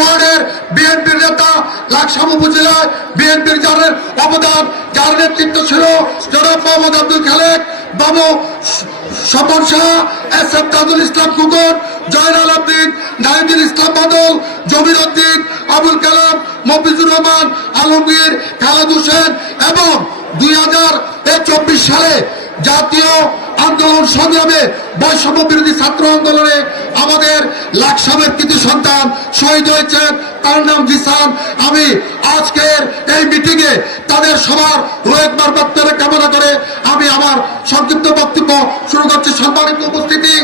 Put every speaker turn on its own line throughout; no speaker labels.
ওয়ার্ডের বিএনপির নেতা বিএনপির অবদান, যার ছিল বাবু স্বপন শাহ, এস এফ ইসলাম কুকুর, জয়নাল আব্দিন, নাহিদুল ইসলাম বাদল, জমির উদ্দিন, আবুল কালাম, মফিজুর রহমান, আলমগীর, খালেদ হোসেন এবং দুই হাজার চব্বিশ সালে জাতীয় আন্দোলন সংগ্রামে বৈষম্য বিরোধী ছাত্র আন্দোলনে লাকসামের কৃতি সন্তান শহীদ হয়েছেন, তার নাম জিসান। আমি আজকের এই মিটিংয়ে তাদের সবার রোহিত মারপাত্রের কামনা করে আমি আমার সংক্ষিপ্ত বক্তব্য শুরু করছি। সম্মানিত উপস্থিতি,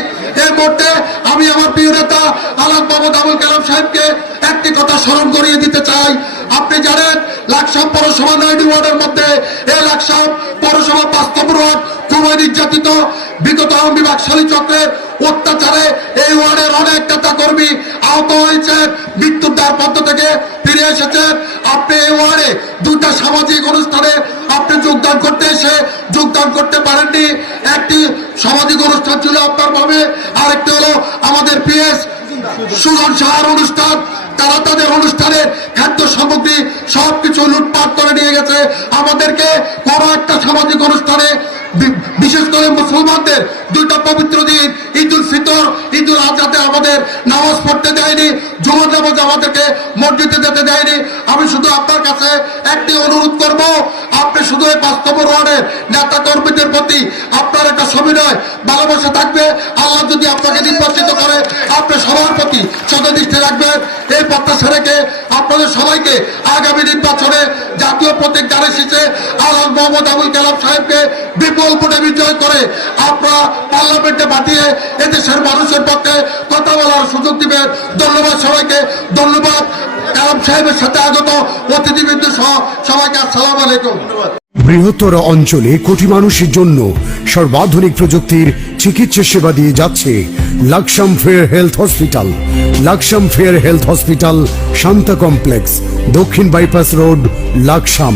এই মুহূর্তে আমি আমার প্রিয় নেতা আলাদ মোহাম্মদ আবুল কালাম সাহেবকে একটি কথা স্মরণ করিয়ে দিতে চাই। আপনি জানেন লাকসাম পৌরসভা নয়টি ওয়ার্ডের মধ্যে এই লাকসাম পৌরসভা বাস্তব রোড খুবই নির্যাতিত। বিগত বাকশালী চক্রের অত্যাচারে এই ওয়ার্ডের অনেক নেতা কর্মী আহত হয়েছে। মৃত্যুর দ্বার পদ্ধ থেকে ফিরে এসেছেন আপনি এই ওয়ার্ডে দুটা সামাজিক অনুষ্ঠানে আপনি যোগদান করতে এসে যোগদান করতে পারেননি। একটি সামাজিক অনুষ্ঠান ছিল আপনার ভাবে আরেকটি হলো আমাদের পিএস সুজন সাহার অনুষ্ঠান। তারা তাদের অনুষ্ঠানের খাদ্য সামগ্রী সবকিছু লুটপাট করে নিয়ে গেছে। আমাদেরকে বড় একটা সামাজিক অনুষ্ঠানে বিশেষ করে মুসলমানদের দুইটা পবিত্র দিন আজহাতে আমাদের নামাজ পড়তে দেয়নি জুমার নামাজ আমাদেরকে মসজিদে যেতে দেয়নি, আমি শুধু আপনার কাছে একটি অনুরোধ করব, আপনি শুধু এই বাস্তব ওয়ার্ডের নেতা কর্মীদের প্রতি আপনার একটা সবিনয় ভালোবাসা থাকবে। আল্লাহ যদি আপনাকে নির্বাচিত করে, আপনি সবার প্রতি সদদৃষ্টি রাখবেন। এই প্রত্যাশা রেখে আপনাদের সবাইকে আগামী নির্বাচনে জাতীয় প্রতীক দ্বারা এসেছে আল্লাহ মোহাম্মদ আবুল কালাম সাহেবকে বিপুল ভোটে বিজয় করে আপনারা পার্লামেন্টে পাঠিয়ে এদেশের মানুষের পক্ষে কথা বলার সুযোগ দিবেন ধন্যবাদ সবাইকে। ধন্যবাদ কালাম সাহেবের সাথে আগত অতিথিবৃন্দ সহ সবাইকে আসসালাম আলাইকুম।
বৃহত্তর অঞ্চলে কোটি মানুষের জন্য সর্বাধুনিক প্রযুক্তির চিকিৎসা সেবা দিয়ে যাচ্ছে Laksam fair health hospital. Laksam fair health hospital Shanta complex, দক্ষিণ বাইপাস রোড, লাকসাম।